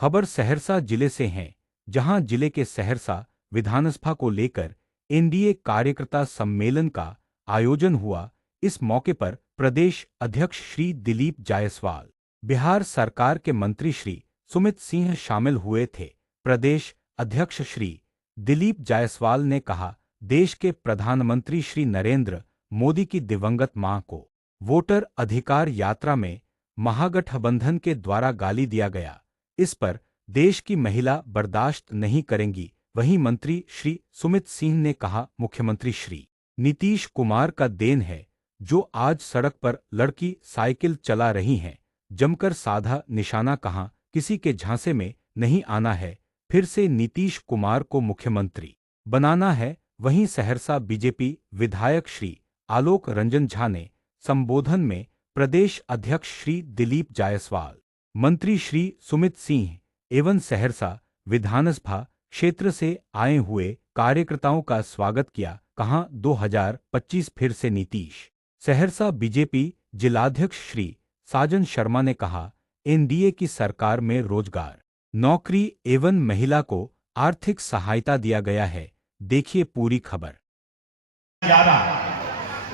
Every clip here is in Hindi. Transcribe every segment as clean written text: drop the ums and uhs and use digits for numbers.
खबर सहरसा जिले से है, जहां जिले के सहरसा विधानसभा को लेकर एनडीए कार्यकर्ता सम्मेलन का आयोजन हुआ। इस मौके पर प्रदेश अध्यक्ष श्री दिलीप जायसवाल, बिहार सरकार के मंत्री श्री सुमित सिंह शामिल हुए थे। प्रदेश अध्यक्ष श्री दिलीप जायसवाल ने कहा, देश के प्रधानमंत्री श्री नरेंद्र मोदी की दिवंगत मां को वोटर अधिकार यात्रा में महागठबंधन के द्वारा गाली दिया गया। इस पर देश की महिला बर्दाश्त नहीं करेंगी। वहीं मंत्री श्री सुमित सिंह ने कहा, मुख्यमंत्री श्री नीतीश कुमार का देन है जो आज सड़क पर लड़की साइकिल चला रही हैं। जमकर साधा निशाना, कहा किसी के झांसे में नहीं आना है, फिर से नीतीश कुमार को मुख्यमंत्री बनाना है। वहीं सहरसा बीजेपी विधायक श्री आलोक रंजन झा ने संबोधन में प्रदेश अध्यक्ष श्री दिलीप जायसवाल, मंत्री श्री सुमित सिंह एवं सहरसा विधानसभा क्षेत्र से आए हुए कार्यकर्ताओं का स्वागत किया। कहा, 2025 फिर से नीतीश। सहरसा बीजेपी जिलाध्यक्ष श्री साजन शर्मा ने कहा, एनडीए की सरकार में रोजगार, नौकरी एवं महिला को आर्थिक सहायता दिया गया है। देखिए पूरी खबर।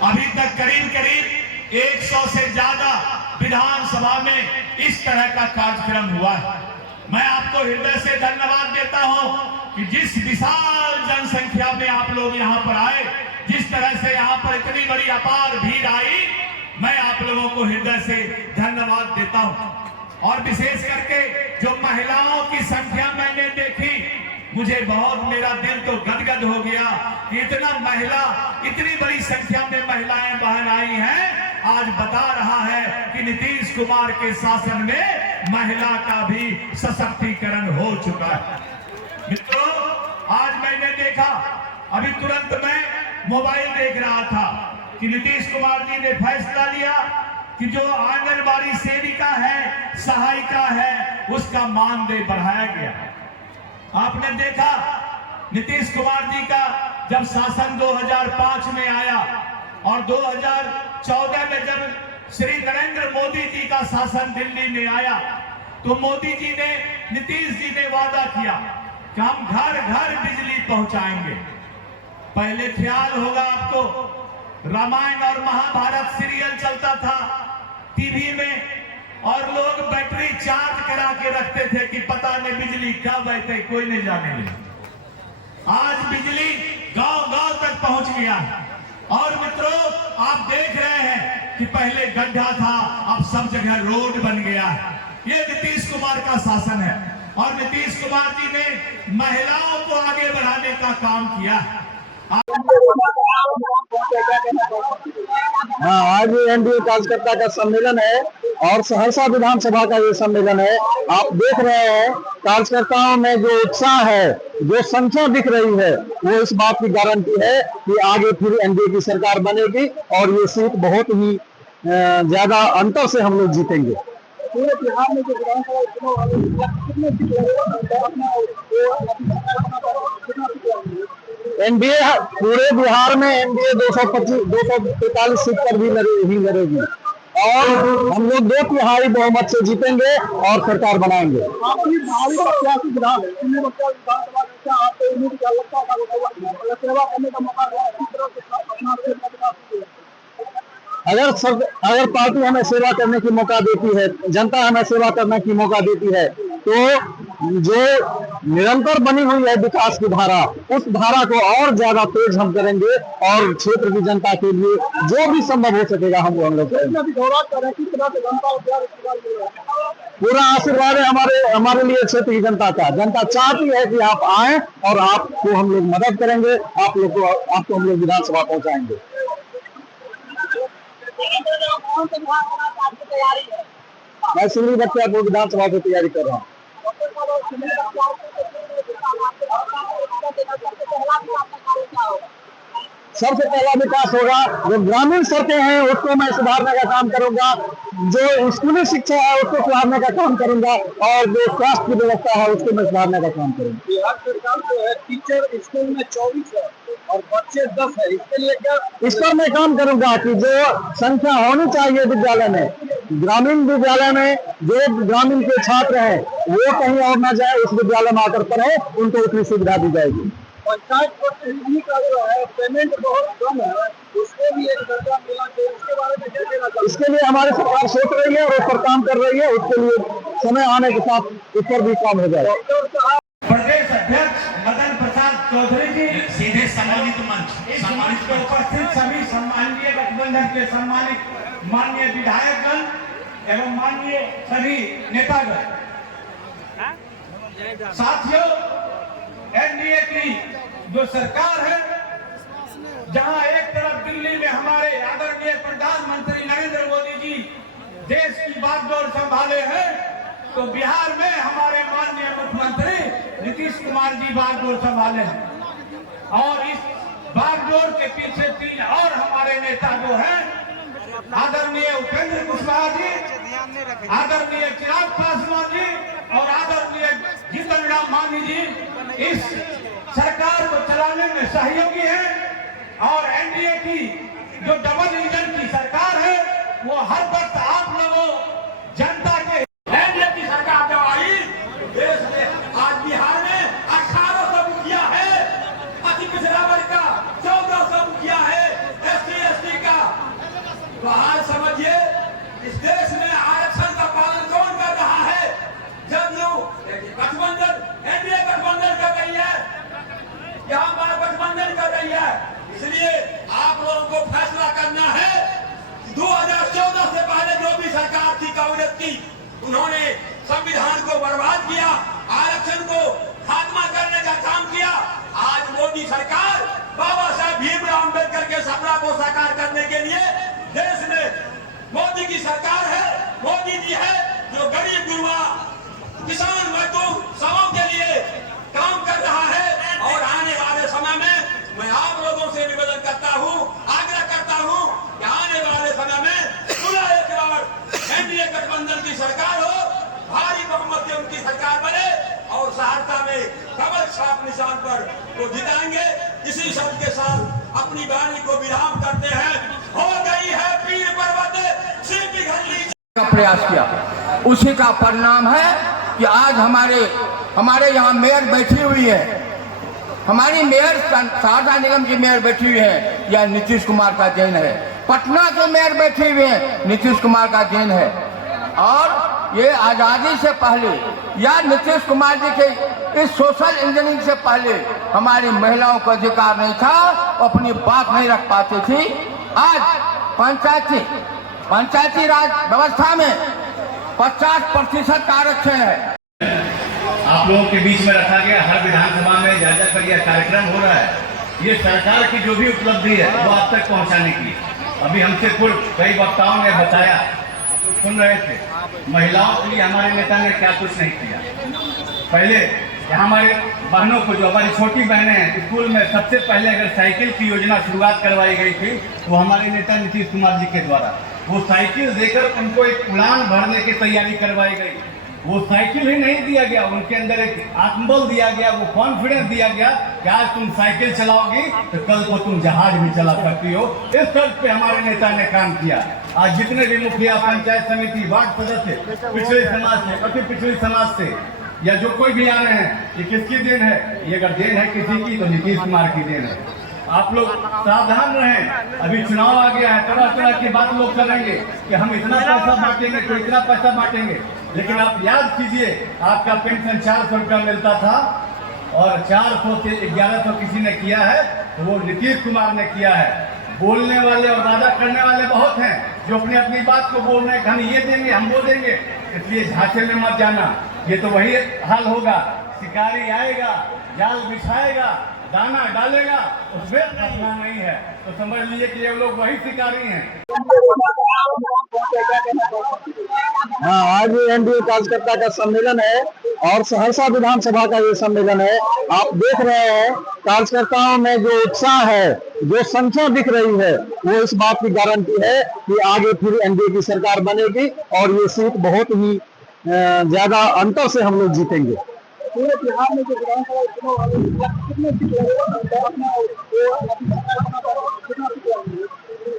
अभी तक करीब करीब 100 से ज्यादा विधानसभा में इस तरह का कार्यक्रम हुआ है। मैं आपको हृदय से धन्यवाद देता हूं कि जिस विशाल जनसंख्या में आप लोग यहां पर आए, जिस तरह से यहां पर इतनी बड़ी अपार भीड़ आई, मैं आप लोगों को हृदय से धन्यवाद देता हूं। और विशेष करके जो महिलाओं की संख्या मैंने देखी, मुझे बहुत, मेरा दिल तो गदगद हो गया कि इतनी बड़ी संख्या में महिलाएं बहन आई हैं। आज बता रहा है कि नीतीश कुमार के शासन में महिला का भी सशक्तिकरण हो चुका है। मित्रों, आज मैंने देखा, अभी तुरंत मैं मोबाइल देख रहा था कि नीतीश कुमार जी ने फैसला लिया कि जो आंगनबाड़ी सेविका है, सहायिका है, उसका मानदेय बढ़ाया गया। आपने देखा नीतीश कुमार जी का जब शासन 2005 में आया और 2014 में जब श्री नरेंद्र मोदी जी का शासन दिल्ली में आया, तो मोदी जी ने, नीतीश जी ने वादा किया कि हम घर घर बिजली पहुंचाएंगे। पहले ख्याल होगा आपको, रामायण और महाभारत सीरियल चलता था टीवी में और लोग बैटरी चार्ज करा के रखते थे कि पता नहीं बिजली कब आए, कोई नहीं जाने। आज बिजली गांव-गांव तक पहुंच गया है। और मित्रों, आप देख रहे हैं कि पहले गड्ढा था, अब सब जगह रोड बन गया है। ये नीतीश कुमार का शासन है और नीतीश कुमार जी ने महिलाओं को आगे बढ़ाने का काम किया। हाँ, आज एनडीए कार्यकर्ता का सम्मेलन है और सहरसा विधानसभा का ये सम्मेलन है। आप देख रहे हैं कार्यकर्ताओं में जो उत्साह है, जो संख्या दिख रही है, वो इस बात की गारंटी है कि आगे फिर एनडीए की सरकार बनेगी और ये सीट बहुत ही ज्यादा अंतर से हम लोग जीतेंगे। पूरे बिहार में जो विधानसभा एनडीए, पूरे बिहार में एनडीए 245 सीट पर भी लड़ेगी और हम लोग 2/3 बहुमत से जीतेंगे और सरकार बनाएंगे। अगर पार्टी हमें सेवा करने की मौका देती है, जनता हमें सेवा करने की मौका देती है, तो जो निरंतर बनी हुई है विकास की धारा, उस धारा को और ज्यादा तेज हम करेंगे और क्षेत्र की जनता के लिए जो भी संभव हो सकेगा हम लोग करेंगे। पूरा आशीर्वाद है हमारे लिए क्षेत्र की जनता का। जनता चाहती है कि आप आए और आपको हम लोग मदद करेंगे, आपको हम लोग विधानसभा पहुंचाएंगे। मैं सिंगल बख्तियारपुर विधानसभा की तैयारी कर रहा हूँ। सबसे पहला विकास होगा। जो ग्रामीण सड़कें हैं उसको मैं सुधारने का काम करूंगा, जो स्कूली शिक्षा है उसको सुधारने का काम करूंगा, और जो स्वास्थ्य की व्यवस्था है उसको मैं सुधारने का काम करूंगा। बिहार सरकार जो है टीचर स्कूल में 24 है और बच्चे 10 है, इसके लिए क्या? इस पर मैं काम करूंगा कि जो संख्या होनी चाहिए विद्यालय में, ग्रामीण विद्यालय में जो ग्रामीण के छात्र हैं वो कहीं और ना जाए, उस विद्यालय में आकर पढ़े, उनको उतनी सुविधा दी जाएगी। पंचायत प्रतिनिधि का जो है पेमेंट बहुत कम है, उसको भी एक दर्जा मिलना चाहिए, इसके बारे में क्या कहना चाहिए? इसके लिए हमारी सरकार सोच रही है और उस पर काम कर रही है। उसके लिए समय आने के साथ इस पर भी काम हो जाएगा। प्रदेश अध्यक्ष मदन प्रसाद चौधरी जी, सीधे सम्मानित मंच इस मंच पर उपस्थित सभी सम्माननीय गठबंधन के सम्मानित माननीय विधायकगण एवं माननीय सभी नेतागण, साथियों, एनडीए की जो सरकार है, जहां एक तरफ दिल्ली में हमारे आदरणीय प्रधानमंत्री नरेंद्र मोदी जी देश की बागडोर संभाले हैं, तो बिहार में हमारे माननीय मुख्यमंत्री नीतीश कुमार जी बागडोर संभाले हैं। और इस बागडोर के पीछे 3 और हमारे नेता जो हैं, आदरणीय उपेंद्र कुशवाहा जी, आदरणीय चिराग पासवान जी और आदरणीय जीतन राम मांझी जी, इस सरकार को चलाने में सहयोगी है। और एनडीए की जो डबल इंजन की सरकार है, वो हर वक्त आप लोगों जनता के, एनडीए की सरकार जब आई देश में, आज बिहार में 1800 मुखिया है, अति पिछड़ा वर्ग का 1400 मुखिया है, SC ST का। तो आज समझिए इस देश में आरक्षण का पालन कौन कर रहा है? जदयू गठबंधन, एनडीए गठबंधन कर रही है, यहाँ पर गठबंधन कर रही है। इसलिए आप लोगों को फैसला करना है। 2014 से पहले जो भी सरकार थी कांग्रेस की, उन्होंने संविधान को बर्बाद किया, आरक्षण को खात्मा करने का काम किया। आज मोदी सरकार बाबा साहब भीमराव अम्बेडकर के सपना को साकार करने के लिए देश में मोदी की सरकार है, मोदी जी है, जो गरीब गुरबा किसान मजदूर सबों के लिए काम कर रहा है। और आने वाले समय में मैं आप लोगों से निवेदन करता हूँ, आग्रह करता हूँ कि आने वाले समय में पुनः एक बार एनडीए गठबंधन की सरकार हो, भारी बहुमत से उनकी सरकार बने और सहरसा में कमल छाप निशान पर वो जिताएंगे। इसी शब्द के साथ अपनी वाणी को विराम करते हैं। हो गई है पीर पर्वत सिर पिघलनी का प्रयास किया, उसी का परिणाम है कि आज हमारे यहाँ मेयर बैठी हुई है, हमारी मेयर सहरसा निगम की मेयर बैठी हुई है, यह नीतीश कुमार का देन है। पटना के मेयर बैठे हुए हैं, नीतीश कुमार का देन है। और ये आजादी से पहले या नीतीश कुमार जी के इस सोशल इंजीनियरिंग से पहले हमारी महिलाओं को अधिकार नहीं था, अपनी बात नहीं रख पाती थी। आज पंचायती राज व्यवस्था में 50% आरक्षण है। आप लोगों के बीच में रखा गया, हर विधानसभा में जायजा कर यह कार्यक्रम हो रहा है। ये सरकार की जो भी उपलब्धि है वो आप तक पहुंचाने की। अभी हमसे पूर्व कई वक्ताओं ने बताया, सुन रहे थे, महिलाओं के लिए हमारे नेता ने क्या कुछ नहीं किया। पहले हमारे बहनों को, जो हमारी छोटी बहनें हैं, स्कूल में सबसे पहले अगर साइकिल की योजना शुरुआत करवाई गई थी वो हमारे नेता नीतीश कुमार जी के द्वारा। वो साइकिल देकर उनको एक उड़ान भरने की तैयारी करवाई गई। वो साइकिल ही नहीं दिया गया, उनके अंदर एक आत्मबल दिया गया, वो कॉन्फिडेंस दिया गया कि आज तुम साइकिल चलाओगी तो कल को तुम जहाज भी चला सकती हो। इस तर्ज पे हमारे नेता ने काम किया। आज जितने भी मुखिया, पंचायत समिति, वार्ड सदस्य पिछड़े समाज से, अति पिछड़े समाज से या जो कोई भी आ रहे हैं, ये किसकी देन है? ये अगर देन है किसी की तो नीतीश कुमार की देन है। आप लोग सावधान रहें, अभी चुनाव आ गया है, तरह तरह की बात लोग करेंगे कि हम इतना पैसा बांटेंगे तो इतना पैसा बांटेंगे। लेकिन आप याद कीजिए, आपका पेंशन 400 रुपया मिलता था और 400 से 1100 किसी ने किया है तो वो नीतीश कुमार ने किया है। बोलने वाले और वादा करने वाले बहुत हैं जो अपनी अपनी बात को बोल रहे हैं, हम ये देंगे, हम वो देंगे। इसलिए झांसे में मत जाना, ये तो वही हाल होगा। शिकारी आएगा, जाल बिछाएगा दाना डालेगा उसमें फंसना नहीं है, तो समझ लीजिए कि ये लोग वही शिकारी हैं। हाँ, आज एनडीए कार्यकर्ता का सम्मेलन है और सहरसा विधानसभा का ये सम्मेलन है। आप देख रहे हैं कार्यकर्ताओं में जो उत्साह है, जो संख्या दिख रही है, वो इस बात की गारंटी है कि आगे फिर एनडीए की सरकार बनेगी और ये सीट बहुत ही ज्यादा अंतर से हम लोग जीतेंगे। पूरे बिहार में जो विधानसभा चुनाव वाले कितने सीट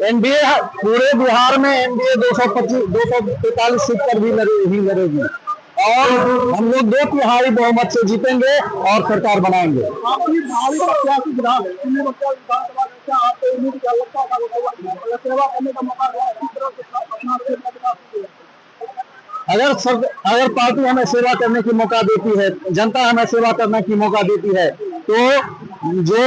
एनडीए पूरे बिहार में एनडीए 245 सीट पर भी लड़ेगी और हम लोग 2/3 बहुमत से जीतेंगे और सरकार बनाएंगे। आपकी भारी प्रत्याशी विधान है, विधानसभा का आपको उम्मीद क्या लगता है सेवा करने का मौका मिला इसी तरह से अगर पार्टी हमें सेवा करने की मौका देती है, जनता हमें सेवा करने की मौका देती है, तो जो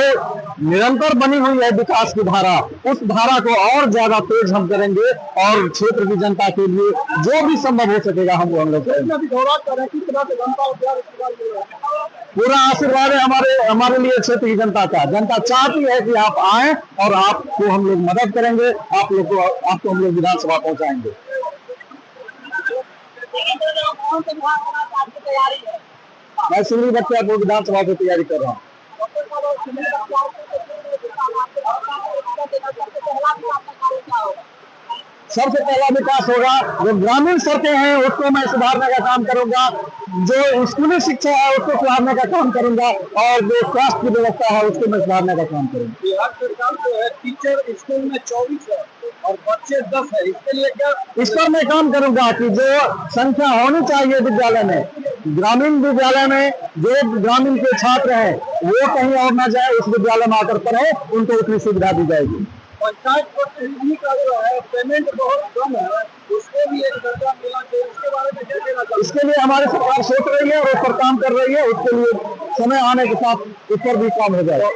निरंतर बनी हुई है विकास की धारा, उस धारा को और ज्यादा तेज हम करेंगे और क्षेत्र की जनता के लिए जो भी संभव हो सकेगा हम लोग करेंगे। पूरा आशीर्वाद है हमारे लिए क्षेत्र की जनता का। जनता चाहती है कि आप आए और आपको हम लोग मदद करेंगे, आपको हम लोग विधानसभा पहुंचाएंगे। मैं सिमरी बख्तियारपुर विधानसभा की तैयारी कर रहा हूँ। सबसे पहला विकास होगा, जो ग्रामीण सड़कें हैं उसको मैं सुधारने का काम करूंगा, जो स्कूली शिक्षा है उसको सुधारने का काम करूंगा और जो स्वास्थ्य की व्यवस्था है उसको मैं सुधारने का काम करूंगा। बिहार सरकार जो है टीचर स्कूल में 24 है और बच्चे 10 है, इसके लिए क्या इस पर मैं काम करूंगा कि जो संख्या होनी चाहिए विद्यालय में, ग्रामीण विद्यालय में जो ग्रामीण के छात्र हैं वो कहीं और ना जाए, उस विद्यालय में आकर पढ़े, उनको उतनी सुविधा दी जाएगी। पंचायत प्रतिनिधि का जो है पेमेंट बहुत कम है, उसको भी एक दर्जा मिलना चाहिए, इसके बारे में क्या कहना चाहिए? इसके लिए हमारी सरकार सोच रही है और उस पर काम कर रही है। उसके लिए समय आने के साथ इस पर भी काम हो जाएगा।